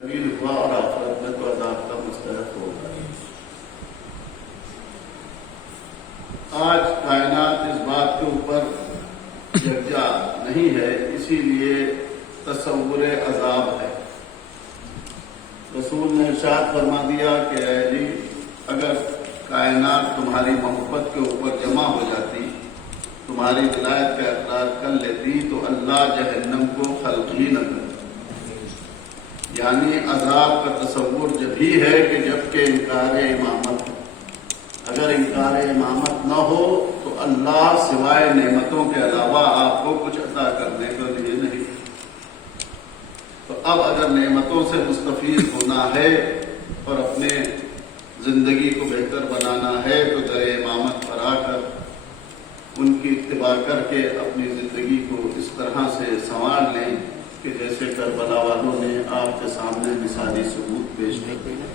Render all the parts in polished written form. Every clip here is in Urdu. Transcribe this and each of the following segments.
ہوا اور آخرت میں تو عذاب کا مستحق ہوگا۔ آج کائنات اس بات کے اوپر یکجا نہیں ہے، اسی لیے تصور عذاب ہے۔ رسول نے ارشاد فرما دیا کہ اے علی، اگر کائنات تمہاری محبت کے اوپر جمع ہو جاتی، تمہاری ولایت کا اقرار کر لیتی، تو اللہ جہنم کو خلق ہی نہ کرتا۔ یعنی عذاب کا تصور جب ہی ہے کہ جب کہ انکار امامت ہو۔ اگر انکار امامت نہ ہو تو اللہ سوائے نعمتوں کے علاوہ آپ کو کچھ عطا کرنے کے لیے نہیں۔ تو اب اگر نعمتوں سے مستفید ہونا ہے اور اپنے زندگی کو بہتر بنانا ہے تو در امامت پر آ کر ان کی اتباع کر کے اپنی زندگی کو اس طرح سے سنوار لیں کہ جیسے کربلا والوں نے آپ کے سامنے مثالی ثبوت پیش کر دیا۔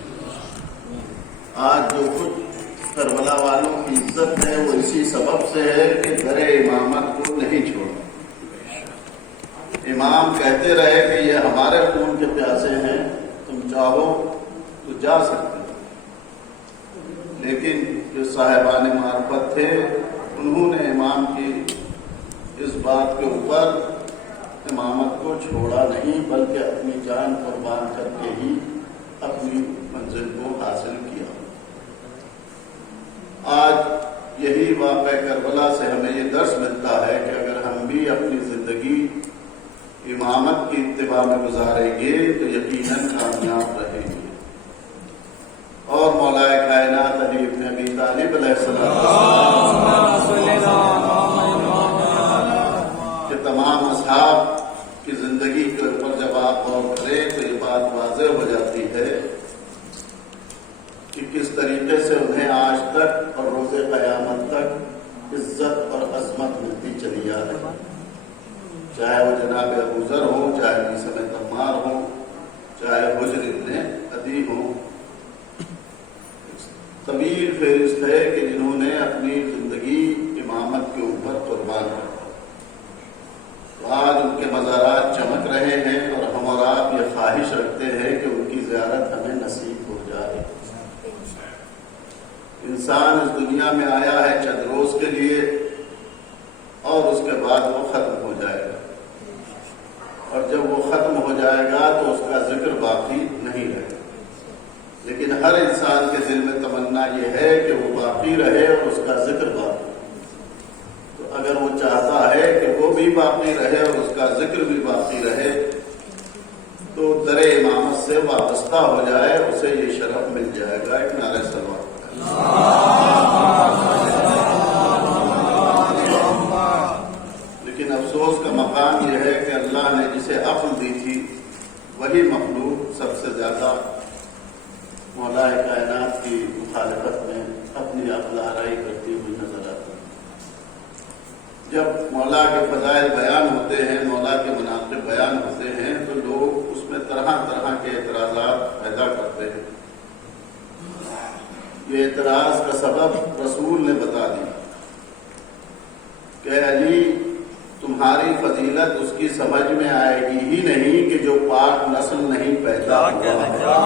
آج جو کچھ کربلا والوں کی عزت ہے وہ اسی سبب سے ہے کہ در امامت کو نہیں چھوڑا۔ امام کہتے رہے کہ یہ ہمارے خون کے پیاسے ہیں، تم چاہو تو جا سکتے ہو، لیکن جو صاحبان معرفت تھے انہوں نے امام کی اس بات کے اوپر امامت کو چھوڑا نہیں، بلکہ اپنی جان قربان کر کے ہی اپنی منزل کو حاصل کیا۔ آج یہی واقعہ کربلا سے ہمیں یہ درس ملتا ہے کہ اگر ہم بھی اپنی زندگی امامت کی اتباع میں گزاریں گے تو یقیناً کامیاب رہیں گے۔ اور مولا کائنات علی ابن ابی طالب علیہ السلام کہ تمام اصحاب کی زندگی کے اوپر جب آپ غور کریں تو یہ بات واضح ہو جاتی ہے کہ کس طریقے سے انہیں آج تک اور روز قیامت تک عزت اور عظمت ملتی چلی آ رہی ہے، چاہے وہ جناب ابو ذر ہوں، چاہے عیسی بن عمار ہوں، چاہے حجر ابن عدی ہوں۔ طویل فہرست ہے کہ جنہوں نے اپنی زندگی امامت کے اوپر قربان کر دی۔ تو آج ان کے مزارات چمک رہے ہیں اور ہم اور آپ یہ خواہش رکھتے ہیں کہ ان کی زیارت ہمیں نصیب ہو جائے۔ انسان اس دنیا میں آیا ہے چند روز کے لیے اور اس کے بعد وہ ختم ہو جائے گا، اور جب وہ ختم ہو جائے گا تو اس کا ذکر باقی نہیں رہے گا۔ لیکن ہر انسان کے دل میں تمنا یہ ہے کہ وہ باقی رہے اور اس کا ذکر باقی۔ تو اگر وہ چاہتا ہے کہ وہ بھی باقی رہے اور اس کا ذکر بھی باقی رہے تو در امامت سے وابستہ ہو جائے، اسے یہ شرف مل جائے گا۔ ایک نعرہ صلوات۔ لیکن افسوس کا مقام یہ ہے کہ اللہ نے جسے عقل دی تھی وہی مخلوق سب سے زیادہ مولا کائنات کی مخالفت میں اپنی عقل آرائی کرتی ہوئی نظر آتی ہے۔ جب مولا کے فضائل بیان ہوتے ہیں، مولا کے مناقب بیان ہوتے ہیں تو لوگ اس میں طرح طرح کے اعتراضات پیدا کرتے ہیں۔ یہ اعتراض کا سبب رسول نے بتا دیا کہ علی، تمہاری فضیلت اس کی سمجھ میں آئے گی ہی نہیں کہ جو پاک نسل نہیں پیدا ہوا۔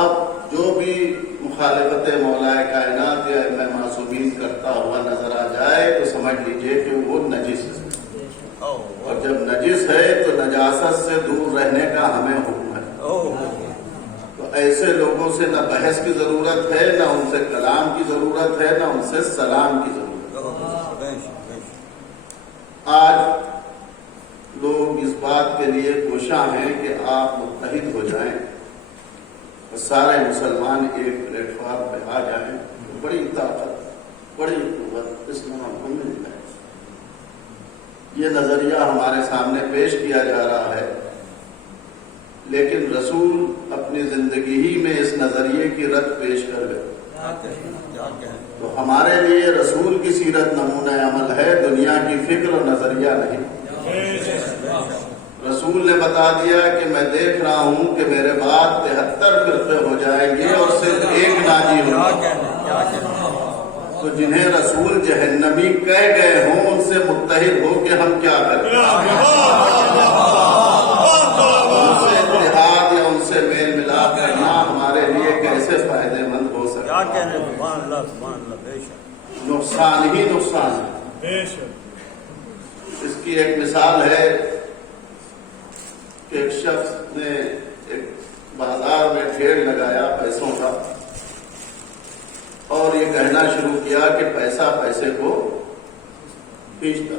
اب جو بھی مخالفت مولا کائنات یا امام معصومین کرتا ہوا نظر آ جائے تو سمجھ لیجئے کہ وہ نجس ہے، اور جب نجس ہے تو نجاست سے دور رہنے کا ہمیں حکم ہے۔ تو ایسے لوگوں سے نہ بحث کی ضرورت ہے، نہ ان سے کلام کی ضرورت ہے، نہ ان سے سلام کی ضرورت ہے۔ آج لوگ اس بات کے لیے کوشاں ہیں کہ آپ متحد ہو جائیں اور سارے مسلمان ایک پلیٹ فارم پہ آ جائیں، تو بڑی طاقت، بڑی قوت اسلام کو مل جائے۔ یہ نظریہ ہمارے سامنے پیش کیا جا رہا ہے، لیکن رسول اپنی زندگی ہی میں اس نظریے کی رد پیش کر گئے۔ تو ہمارے لیے رسول کی سیرت نمونہ عمل ہے، دنیا کی فکر اور نظریہ نہیں۔ رسول نے بتا دیا کہ میں دیکھ رہا ہوں کہ میرے بعد 73 فرقے ہو جائیں گے اور صرف ایک ناجی ہوگا۔ تو جنہیں رسول جہنمی کہہ گئے ہوں ان سے متحد ہو کے ہم کیا کریں؟ کیا کہنے سبحان اللہ بے شک نقصان ہی نقصان ہے. بے شک. اس کی ایک مثال ہے کہ ایک شخص نے ایک بازار میں ڈھیر لگایا پیسوں کا اور یہ کہنا شروع کیا کہ پیسہ پیسے کو کھینچتا.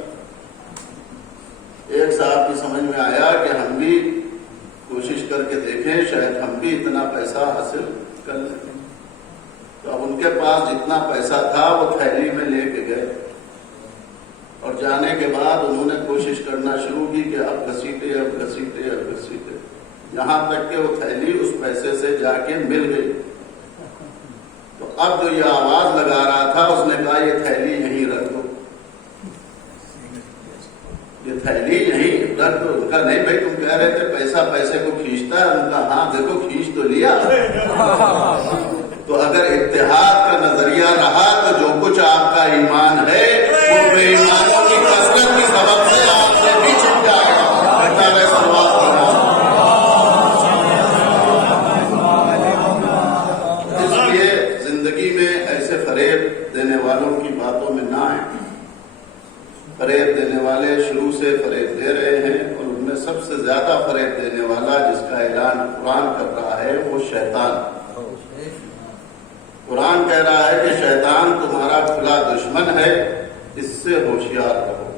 ایک صاحب کی سمجھ میں آیا کہ ہم بھی کوشش کر کے دیکھیں شاید ہم بھی اتنا پیسہ حاصل کر لیں. تو اب ان کے پاس جتنا پیسہ تھا وہ تھیلی میں لے کے گئے اور جانے کے بعد انہوں نے کوشش کرنا شروع کی کہ اب گھسیٹے یہاں تک کہ وہ تھیلی اس پیسے سے جا کے مل گئی. تو اب جو یہ آواز لگا رہا تھا اس نے کہا یہ تھیلی یہیں رکھ دو, یہ تھیلی یہیں رکھ دو. ان کا نہیں بھائی تم کہہ رہے تھے پیسہ پیسے کو کھینچتا ہے. ان کا ہاں دیکھو کھینچ تو لیا. تو اگر اتحاد کا نظریہ رہا تو جو کچھ آپ کا ایمان ہے وہ بے ایمانوں کی کثرت کی سبب سے آپ سے بھی چھپ جائے گا. اس لیے زندگی میں ایسے فریب دینے والوں کی باتوں میں نہ آئیں. فریب دینے والے شروع سے فریب دے رہے ہیں اور ان میں سب سے زیادہ فریب دینے والا جس کا اعلان قرآن کر رہا ہے وہ شیطان. قرآن کہہ رہا ہے کہ شیطان تمہارا کھلا دشمن ہے, اس سے ہوشیار رہو.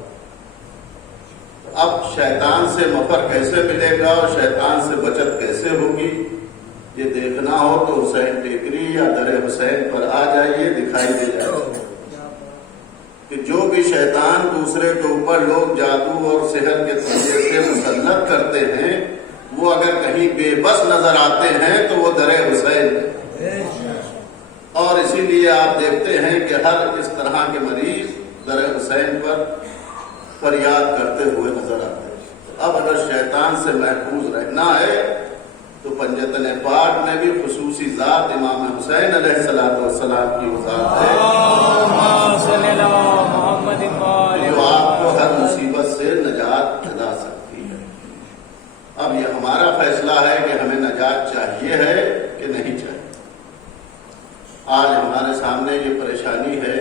اب شیطان سے مفر کیسے ملے گا اور شیطان سے بچت کیسے ہوگی یہ دیکھنا ہو تو حسین ٹیکری یا در حسین پر آ جائیے, دکھائی دے جائے گا کہ جو بھی شیطان دوسرے کے اوپر لوگ جادو اور سحر کے ذریعے سے مسلط کرتے ہیں وہ اگر کہیں بے بس نظر آتے ہیں تو وہ در حسین ہے. اور اسی لیے آپ دیکھتے ہیں کہ ہر اس طرح کے مریض در حسین پر فریاد کرتے ہوئے نظر آتے ہیں. اب اگر شیطان سے محفوظ رہنا ہے تو پنجتن پاک میں بھی خصوصی ذات امام حسین علیہ السلام کی ذات ہے جو آپ کو ہر مصیبت سے نجات دلا سکتی ہے. اب یہ ہمارا فیصلہ ہے کہ ہمیں نجات چاہیے ہے کہ نہیں چاہیے. آج ہمارے سامنے یہ پریشانی ہے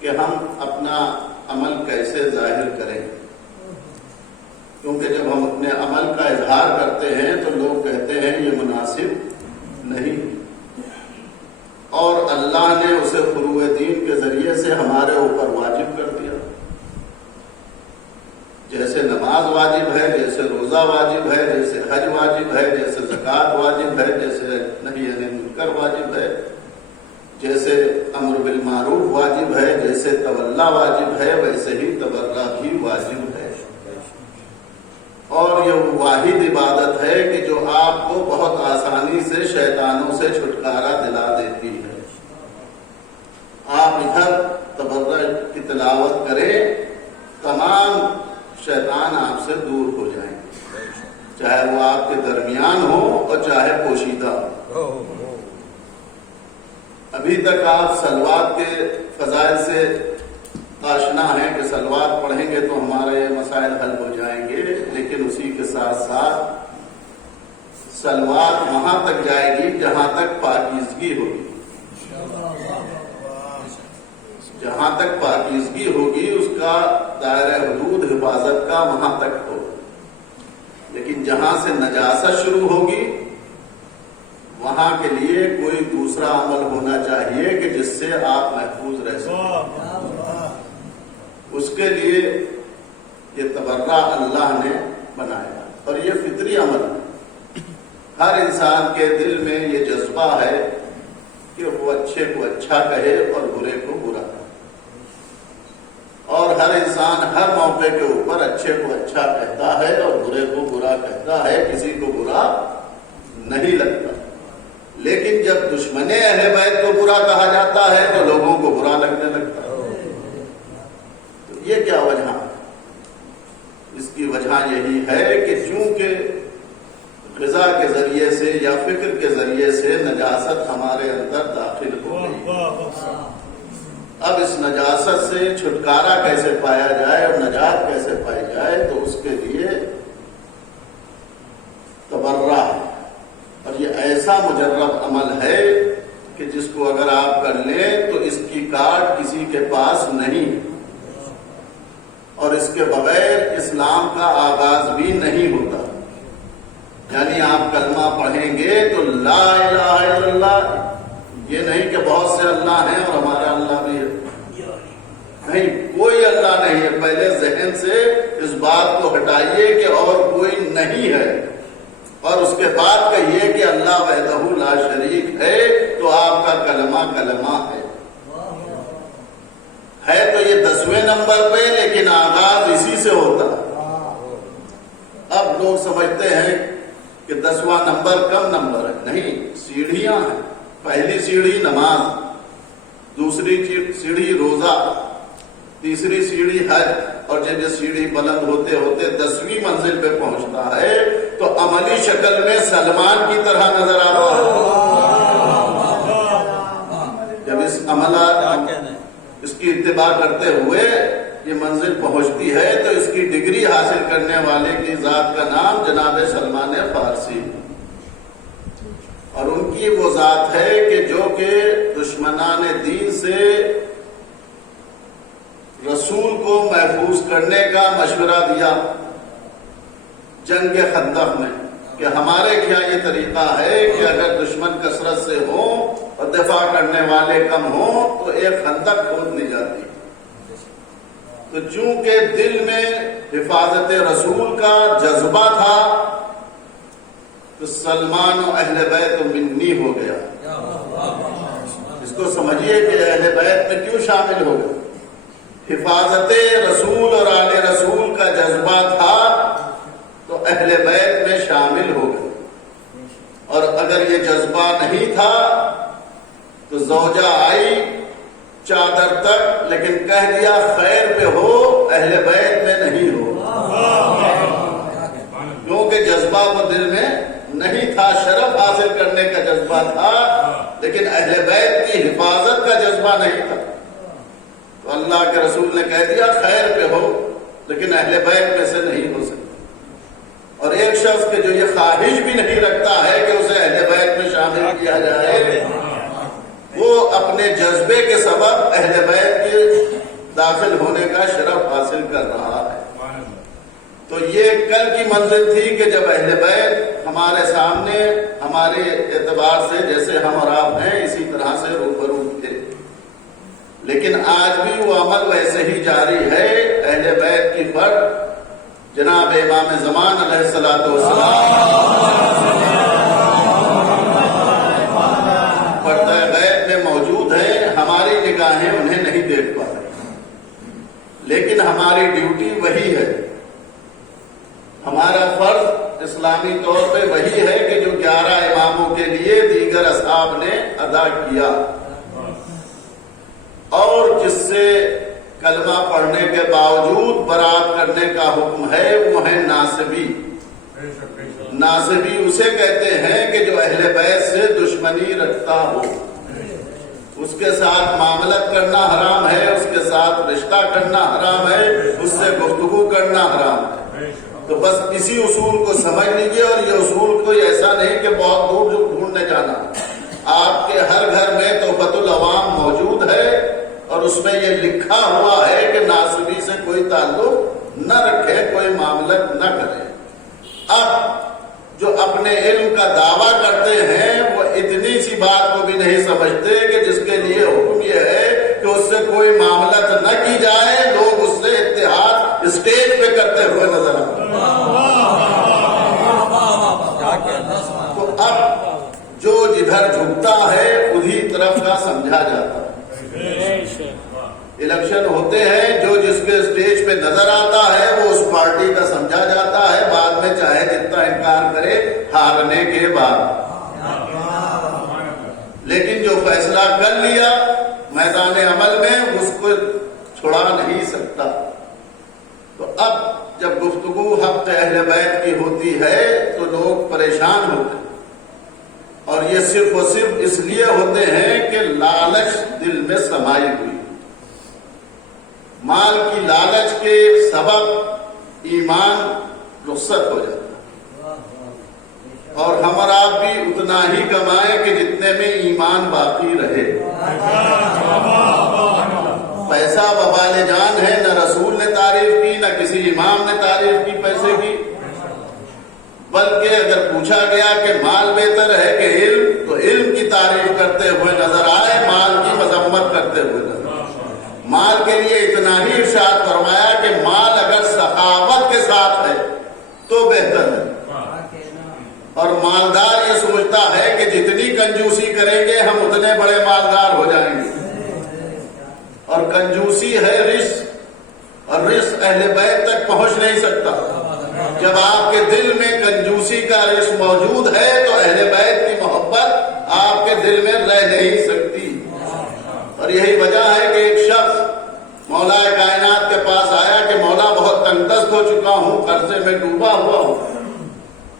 کہ ہم اپنا عمل کیسے ظاہر کریں, کیونکہ جب ہم اپنے عمل کا اظہار کرتے ہیں تو لوگ کہتے ہیں یہ مناسب نہیں, اور اللہ نے اسے فروغ دین کے ذریعے سے ہمارے اوپر واجب کر دیا. جیسے نماز واجب ہے, جیسے روزہ واجب ہے, جیسے حج واجب ہے, جیسے زکوٰۃ واجب ہے, جیسے نہی عن منکر واجب ہے, جیسے امر بالمعروف واجب ہے, جیسے تولا واجب ہے, ویسے ہی تبرع بھی واجب ہے. اور یہ واحد عبادت ہے کہ جو آپ کو بہت آسانی سے شیطانوں سے چھٹکارا دلا دیتی ہے. آپ ادھر تبرع کی تلاوت کریں, تمام شیطان آپ سے دور ہو جائیں گے, چاہے وہ آپ کے درمیان ہو اور چاہے پوشیدہ ہو. ابھی تک آپ سلوات کے فضائل سے آشنا ہیں کہ سلوات پڑھیں گے تو ہمارے مسائل حل ہو جائیں گے, لیکن اسی کے ساتھ ساتھ سلوات وہاں تک جائے گی جہاں تک پاکیزگی ہوگی. جہاں تک پاکیزگی ہوگی اس کا دائرہ حدود حفاظت کا وہاں تک ہو, لیکن جہاں سے نجاست شروع ہوگی وہاں کے لیے کوئی دوسرا عمل ہونا چاہیے کہ جس سے آپ محفوظ رہ سکیں. اس کے لیے یہ تبرع اللہ نے بنایا اور یہ فطری عمل ہے. ہر انسان کے دل میں یہ جذبہ ہے کہ وہ اچھے کو اچھا کہے اور برے کو برا کہے, اور ہر انسان ہر موقع کے اوپر اچھے کو اچھا کہتا ہے اور برے کو برا کہتا ہے, کسی کو برا نہیں لگتا. لیکن جب دشمن اہل بیت کو برا کہا جاتا ہے تو لوگوں کو برا لگنے لگتا ہے. تو یہ کیا وجہ ہے؟ اس کی وجہ یہی ہے کہ چونکہ غذا کے ذریعے سے یا فکر کے ذریعے سے نجاست ہمارے اندر داخل ہو گئی. اب اس نجاست سے چھٹکارا کیسے پایا جائے اور نجات کیسے پائی جائے, تو اس کے لیے تبرع, اور یہ ایسا مجرب عمل ہے کہ جس کو اگر آپ کر لیں تو اس کی کاٹ کسی کے پاس نہیں، اور اس کے بغیر اسلام کا آغاز بھی نہیں ہوتا۔ یعنی آپ کلمہ پڑھیں گے تو لا الہ الا اللہ، یہ نہیں کہ بہت سے اللہ ہیں اور ہمارا اللہ بھی ہے، نہیں، کوئی اللہ نہیں ہے۔ پہلے ذہن سے اس بات کو ہٹائیے کہ اور کوئی نہیں ہے، اور اس کے بعد کہیے کہ اللہ وحدہ لا شریک ہے، تو آپ کا کلمہ کلمہ ہے تو یہ 10ویں نمبر پہ، لیکن آغاز اسی سے ہوتا۔ اب لوگ سمجھتے ہیں کہ 10واں نمبر کم نمبر ہے، نہیں، سیڑھیاں ہیں۔ پہلی سیڑھی نماز، دوسری سیڑھی روزہ، تیسری سیڑھی حج، اور جب یہ سیڑھی بلند ہوتے ہوتے 10ویں منزل پہ پہنچتا ہے تو عملی شکل میں سلمان کی طرح نظر آتا ہے۔ جب اس کی اتباع کرتے ہوئے یہ منزل پہنچتی ہے تو اس کی ڈگری حاصل کرنے والے کی ذات کا نام جناب سلمان فارسی، اور ان کی وہ ذات ہے کہ جو کہ دشمنان دین سے رسول کو محفوظ کرنے کا مشورہ دیا جنگ خندق میں، کہ ہمارے کیا یہ طریقہ ہے کہ اگر دشمن کثرت سے ہو اور دفاع کرنے والے کم ہوں تو ایک خندق کھود لی جاتی۔ تو چونکہ دل میں حفاظت رسول کا جذبہ تھا تو سلمان و اہل بیت منی ہو گیا۔ اس کو سمجھیے کہ اہل بیت میں کیوں شامل ہو گئے؟ حفاظت رسول اور آل رسول کا جذبہ تھا تو اہل بیت میں شامل ہو گئے، اور اگر یہ جذبہ نہیں تھا تو زوجہ آئی چادر تک، لیکن کہہ دیا خیر پہ ہو، اہل بیت میں نہیں ہو، کیونکہ جذبہ وہ دل میں نہیں تھا۔ شرف حاصل کرنے کا جذبہ تھا، لیکن اہل بیت کی حفاظت کا جذبہ نہیں تھا۔ تو اللہ کے رسول نے کہہ دیا خیر پہ ہو، لیکن اہل بیت میں سے نہیں ہو سکتا۔ اور ایک شخص کے جو یہ خواہش بھی نہیں رکھتا ہے کہ اسے اہل بیت میں شامل کیا جائے، وہ اپنے جذبے کے سبب اہل بیت کے داخل ہونے کا شرف حاصل کر رہا ہے۔ تو یہ کل کی منزل تھی کہ جب اہل بیت ہمارے سامنے ہمارے اعتبار سے جیسے ہم اور آپ ہیں اسی طرح سے روبرو تھے، لیکن آج بھی وہ عمل ویسے ہی جاری ہے۔ اہل بیت کی فرد جناب امام زمان علیہ الصلوۃ والسلام پردہ غیب میں موجود ہیں، ہماری نگاہیں انہیں نہیں دیکھ پا رہی، لیکن ہماری ڈیوٹی وہی ہے، ہمارا فرض اسلامی طور پہ وہی ہے کہ جو 11 اماموں کے لیے دیگر اصحاب نے ادا کیا، اور جس سے کلمہ پڑھنے کے باوجود برات کرنے کا حکم ہے وہ ہے ناصبی۔ ناصبی اسے کہتے ہیں کہ جو اہل بیت سے دشمنی رکھتا ہو، اس کے ساتھ معاملت کرنا حرام ہے، اس کے ساتھ رشتہ کرنا حرام ہے، اس سے گفتگو کرنا حرام ہے۔ تو بس اسی اصول کو سمجھ لیجئے، اور یہ اصول کوئی ایسا نہیں کہ بہت دور جو ڈھونڈنے جانا، آپ کے ہر گھر میں تحفۃ العوام موجود ہے، اور اس میں یہ لکھا ہوا ہے کہ ناصبی سے کوئی تعلق نہ رکھے، کوئی معاملت نہ کرے۔ اب جو اپنے علم کا دعویٰ کرتے ہیں وہ اتنی سی بات کو بھی نہیں سمجھتے کہ جس کے لیے حکم یہ ہے کہ اس سے کوئی معاملت نہ کی جائے، لوگ اس سے اتحاد اسٹیج پہ کرتے ہوئے نظر آتے ہیں۔ تو اب جو جدھر جھکتا ہے انہی طرف کا سمجھا جاتا ہے۔ الیکشن ہوتے ہیں، جو جس کے اسٹیج پہ نظر آتا ہے وہ اس پارٹی کا سمجھا جاتا ہے، بعد میں چاہے جتنا انکار کرے ہارنے کے بعد، لیکن جو فیصلہ کر لیا میدان عمل میں اس کو چھڑا نہیں سکتا۔ تو اب جب گفتگو حق اہل بیت کی ہوتی ہے تو لوگ پریشان ہوتے ہیں، اور یہ صرف و صرف اس لیے ہوتے ہیں کہ لالچ دل میں سمائی ہوئی، مال کی لالچ کے سبب ایمان رخصت ہو جاتا ہے۔ اور ہم اور آپ بھی اتنا ہی کمائیں کہ جتنے میں ایمان باقی رہے. پیسہ وبال جان ہے، نہ رسول نے تعریف کی نہ کسی امام نے تعریف کی پیسے کی. بلکہ اگر پوچھا گیا کہ مال بہتر ہے کہ علم، تو علم کی تعریف کرتے ہوئے نظر آئے، مال کی مذمت کرتے ہوئے نظر آئے. مال کے لیے اتنا ہی ارشاد فرمایا کہ مال اگر سخاوت کے ساتھ ہے تو بہتر ہے. اور مالدار یہ سمجھتا ہے کہ جتنی کنجوسی کریں گے ہم اتنے بڑے مالدار ہو جائیں گے. اور کنجوسی ہے رزق، اور رزق اہل بیت تک پہنچ نہیں سکتا. جب آپ کے دل میں کنجوسی کا رزق موجود ہے تو اہل بیت کی محبت آپ کے دل میں رہ نہیں سکتی. اور یہی وجہ ہے کہ ایک شخص مولا کائنات کے پاس آیا کہ مولا بہت تنگ دست ہو چکا ہوں، قرضے میں ڈوبا ہوا ہوں،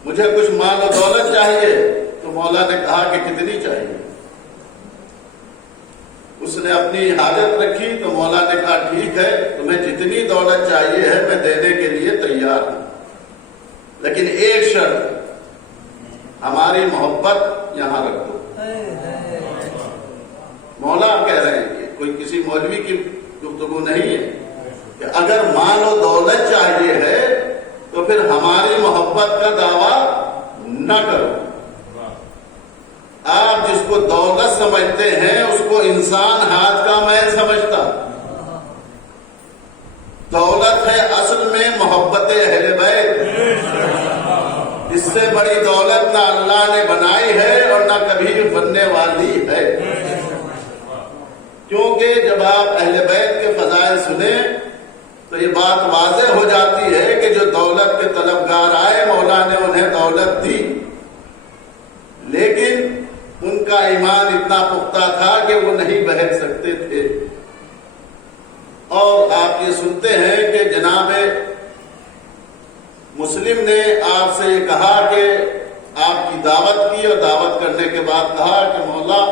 مجھے کچھ مال و دولت چاہیے. تو مولا نے کہا کہ کتنی چاہیے؟ اس نے اپنی حاجت رکھی تو مولا نے کہا ٹھیک ہے، تمہیں جتنی دولت چاہیے ہے میں دینے کے لیے تیار ہوں، لیکن ایک شرط، ہماری محبت یہاں رکھ دو. مولا کہہ رہے ہیں کہ کوئی کسی مولوی کی گفتگو نہیں ہے کہ اگر مال و دولت چاہیے ہے تو پھر ہماری محبت کا دعویٰ نہ کرو. آپ جس کو دولت سمجھتے ہیں اس کو انسان ہاتھ کا میل سمجھتا. دولت ہے اصل میں محبت اہل بیت. اس سے بڑی دولت نہ اللہ نے بنائی ہے اور نہ کبھی بننے والی ہے. کیونکہ جب آپ اہل بیت کے فضائل سنیں تو یہ بات واضح ہو جاتی ہے کہ جو دولت کے طلبگار آئے مولا نے انہیں دولت دی، لیکن ان کا ایمان اتنا پختہ تھا کہ وہ نہیں بہک سکتے تھے. اور آپ یہ سنتے ہیں کہ جناب مسلم نے آپ سے یہ کہا کہ آپ کی دعوت کی، اور دعوت کرنے کے بعد کہا کہ مولا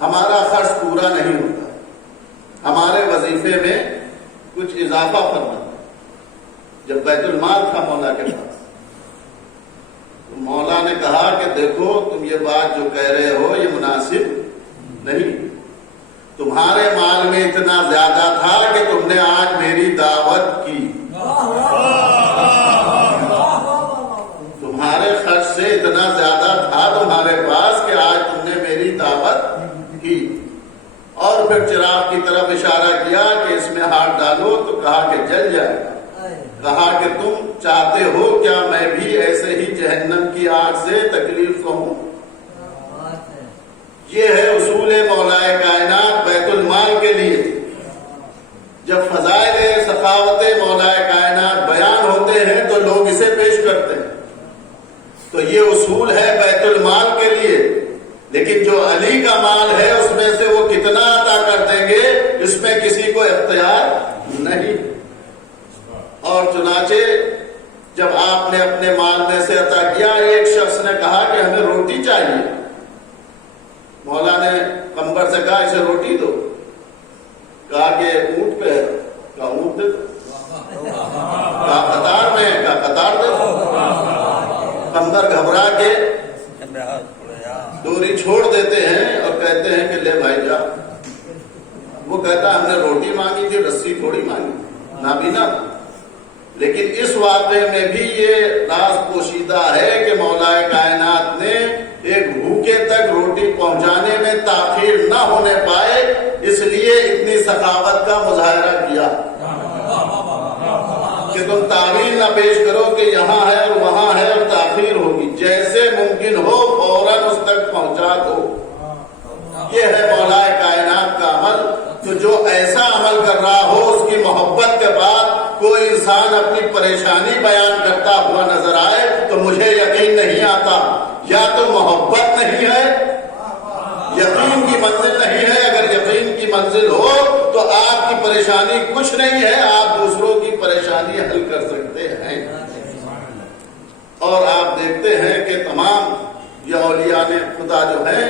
ہمارا خرچ پورا نہیں ہوتا، ہمارے وظیفے میں کچھ اضافہ فرما. جب بیت المال تھا مولا کے پاس تو مولا نے کہا کہ دیکھو تم یہ بات جو کہہ رہے ہو یہ مناسب نہیں. تمہارے مال میں اتنا زیادہ تھا کہ تم نے آج میری دعوت کی، تمہارے خرچ سے اتنا زیادہ تھا تمہارے پاس کہ آج تم نے میری دعوت کی. اور پھر چراغ کی طرف اشارہ کیا کہ اس میں ہاتھ ڈالو تو کہا کہ جل جائے گا. کہا کہ تم چاہتے ہو کیا میں بھی ایسے ہی جہنم کی آگ سے تکلیف ہوں؟ یہ ہے اصول مولا کائنات بیت المال کے لیے. جب فضائل سخاوت مولا کائنات بیان ہوتے ہیں تو لوگ اسے پیش کرتے ہیں. تو یہ اصول ہے بیت المال کے لیے. لیکن جو علی کا مال ہے اس میں سے وہ کتنا عطا کر دیں گے اس میں کسی کو اختیار نہیں. اور چنانچہ جب آپ نے اپنے مال میں سے عطا کیا، ایک شخص نے کہا کہ ہمیں روٹی چاہیے. مولا نے قمبر سے کہا اسے روٹی دو. کہا کہ اونٹ پہ ہے، کہا اونٹ دے دو. کہا قطار میں ہے، کہا قطار دے دو. قمبر گھبرا کے ڈوری چھوڑ دیتے ہیں اور کہتے ہیں کہ لے بھائی جا. وہ کہتا ہم نے روٹی مانگی تھی، رسی تھوڑی مانگی، نابینا. لیکن اس واقعے میں بھی یہ راز پوشیدہ ہے کہ مولا کائنات نے ایک بھوکے تک روٹی پہنچانے میں تاخیر نہ ہونے پائے، اس لیے اتنی سخاوت کا مظاہرہ کیا کہ تم تعویل نہ پیش کرو کہ یہاں ہے اور وہاں ہے اور تاخیر ہوگی. جیسے ممکن ہو فوراً اس تک پہنچا دو. یہ ہے مولا کائنات کا عمل. تو جو ایسا عمل کر رہا ہو اس کی محبت کے بعد کوئی انسان اپنی پریشانی بیان کرتا ہوا نظر آئے تو مجھے یقین نہیں آتا یا تو محبت نہیں ہے، یقین کی منزل نہیں ہے. اگر یقین کی منزل ہو تو آپ کی پریشانی کچھ نہیں ہے، آپ دوسروں کی پریشانی حل کر سکتے ہیں. اور آپ دیکھتے ہیں کہ تمام یہ اولیاء نے خدا جو ہیں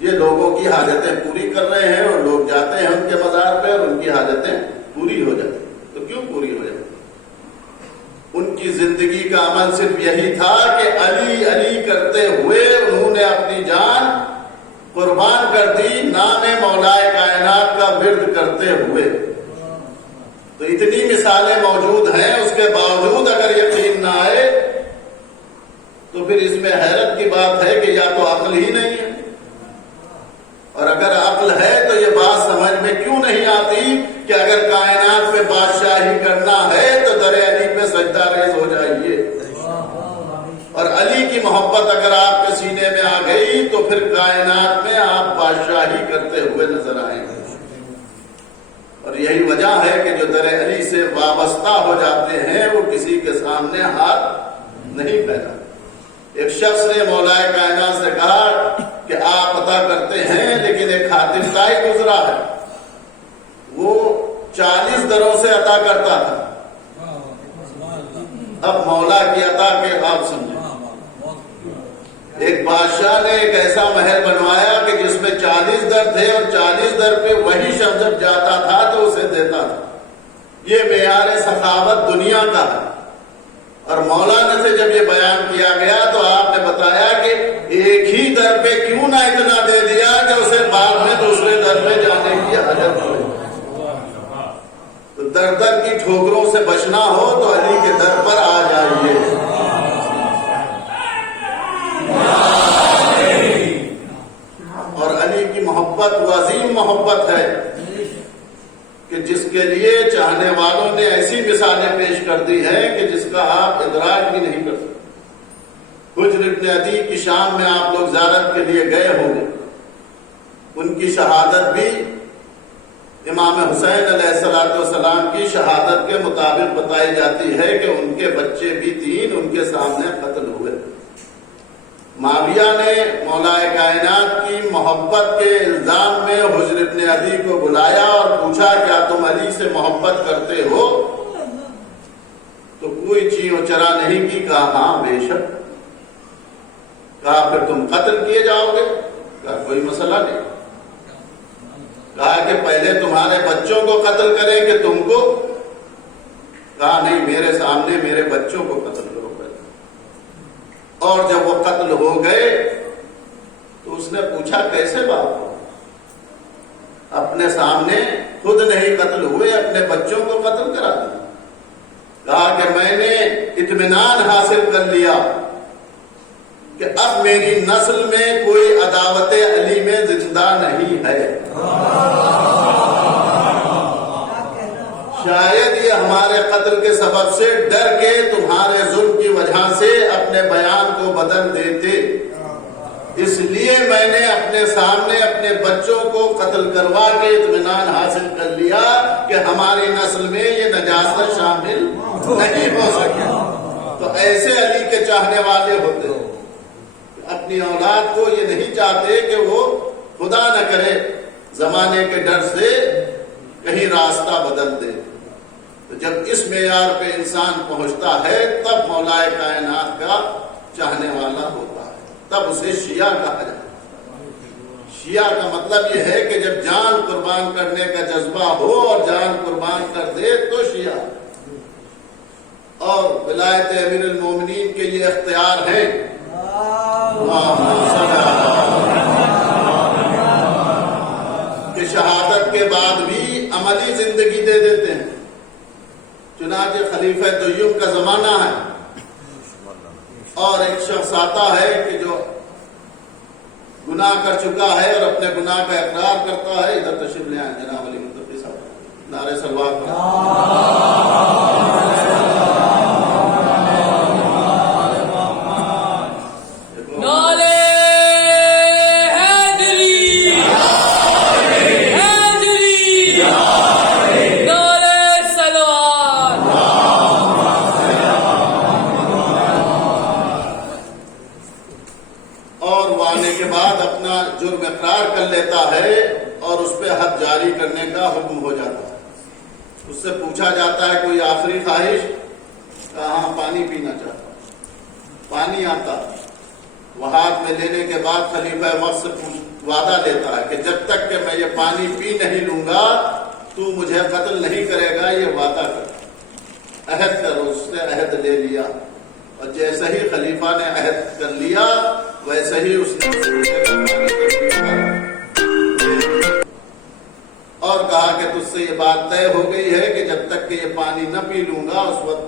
یہ لوگوں کی حاجتیں پوری کر رہے ہیں، اور لوگ جاتے ہیں ان کے مزار پہ اور ان کی حاجتیں پوری ہو جاتی. تو کیوں پوری ہو جاتی؟ ان کی کی زندگی کا عمل صرف یہی تھا کہ علی علی کرتے ہوئے انہوں نے اپنی جان قربان کر دی نام مولائے کائنات کا ورد کرتے ہوئے. تو اتنی مثالیں موجود ہیں، اس کے باوجود اگر یقین نہ آئے تو پھر اس میں حیرت کی بات ہے کہ یا تو عقل ہی نہیں ہے، اور اگر عقل ہے تو یہ بات سمجھ میں کیوں نہیں آتی کہ اگر کائنات پہ بادشاہی کرنا ہے تو در علی پہ سجدہ ریز ہو جائیے، اور علی کی محبت اگر آپ کے سینے میں آ گئی تو پھر کائنات میں آپ بادشاہی کرتے ہوئے نظر آئیں گے. اور یہی وجہ ہے کہ جو در علی سے وابستہ ہو جاتے ہیں وہ کسی کے سامنے ہاتھ نہیں پھیلاتے. ایک شخص نے مولائے کائنات سے کہا کہ آپ عطا کرتے ہیں لیکن ایک خاتم کا ہی گزرا ہے، وہ 40 دروں سے عطا کرتا تھا. اب مولا کی عطا کے آپ سمجھیں، ایک بادشاہ نے ایک ایسا محل بنوایا کہ جس میں 40 در تھے، اور 40 در پہ وہی شخص جب جاتا تھا تو اسے دیتا تھا. یہ معیار سخاوت دنیا کا ہے. اور مولانا سے جب یہ بیان کیا گیا تو آپ نے بتایا کہ ایک ہی در پہ کیوں نہ اتنا دے دیا کہ اسے بعد میں دوسرے در پہ جانے کی حاجت ہو. تو در در کی ٹھوکروں سے بچنا ہو تو علی کے در پر آ جائیے. اور علی کی محبت وہ عظیم محبت ہے کہ جس کے لیے چاہنے والوں نے ایسی مثالیں پیش کر دی ہیں کہ جس کا آپ ادراک بھی نہیں کر سکتے. حجر ابن عدی کی شام میں آپ لوگ زیارت کے لیے گئے ہوں گے. ان کی شہادت بھی امام حسین علیہ السلام کی شہادت کے مطابق بتائی جاتی ہے کہ ان کے بچے بھی 3 ان کے سامنے قتل ہوئے. معاویہ نے مولائے کائنات کی محبت کے الزام میں حجر ابن عدی کو بلایا اور پوچھا کیا تم علی سے محبت کرتے ہو؟ تو کوئی چیو چرا نہیں کی. کہا ہاں بے شک. کہا پھر تم قتل کیے جاؤ گے؟ کہا کوئی مسئلہ نہیں. کہا کہ پہلے تمہارے بچوں کو قتل کریں کہ تم کو؟ کہا نہیں، میرے سامنے میرے بچوں کو قتل کرو. اور جب وہ قتل ہو گئے تو اس نے پوچھا کیسے بات ہو؟ اپنے سامنے خود نہیں قتل ہوئے، اپنے بچوں کو قتل کرا دیا. کہا کہ میں نے اطمینان حاصل کر لیا کہ اب میری نسل میں کوئی عداوت علی میں زندہ نہیں ہے. شاید یہ ہمارے قتل کے سبب سے ڈر کے تمہارے ظلم کی وجہ سے اپنے بیان کو بدل دیتے، اس لیے میں نے اپنے سامنے اپنے بچوں کو قتل کروا کے اطمینان حاصل کر لیا کہ ہماری نسل میں یہ نجاست شامل نہیں ہو سکے. تو ایسے علی کے چاہنے والے ہوتے ہیں، اپنی اولاد کو یہ نہیں چاہتے کہ وہ خدا نہ کرے زمانے کے ڈر سے کہیں راستہ بدل دے. تو جب اس معیار پہ انسان پہنچتا ہے تب مولائے کائنات کا چاہنے والا ہوتا ہے، تب اسے شیعہ کہا جاتا ہے. شیعہ کا مطلب یہ ہے کہ جب جان قربان کرنے کا جذبہ ہو اور جان قربان کر دے تو شیعہ. اور ولایت امیر المومنین کے یہ اختیار ہیں کہ شہادت کے بعد بھی عملی زندگی دے دیتے ہیں. چنانچہ خلیفہ دویم کا زمانہ ہے اور ایک شخص آتا ہے کہ جو گناہ کر چکا ہے اور اپنے گناہ کا اقرار کرتا ہے. ادھر تشریف لے آئیں جناب علی متقی صاحب، نعرے صلوات لیتا ہے اور اس پہ حد جاری کرنے کا حکم ہو جاتا ہے. اس سے پوچھا جاتا ہے کوئی آخری خواہش؟ کہاں پانی پینا چاہتا ہوں. پانی آتا وہ ہاتھ میں لینے کے بعد خلیفہ وقت سے وعدہ لیتا ہے کہ جب تک کہ میں یہ پانی پی نہیں لوں گا تو مجھے قتل نہیں کرے گا، یہ وعدہ کر. عہد کر اس سے عہد لے لیا، اور جیسے ہی خلیفہ نے عہد کر لیا ویسے ہی اس نے اور کہا کہ تجھ سے یہ بات طے ہو گئی ہے کہ جب تک کہ یہ پانی نہ پی لوں گا اس وقت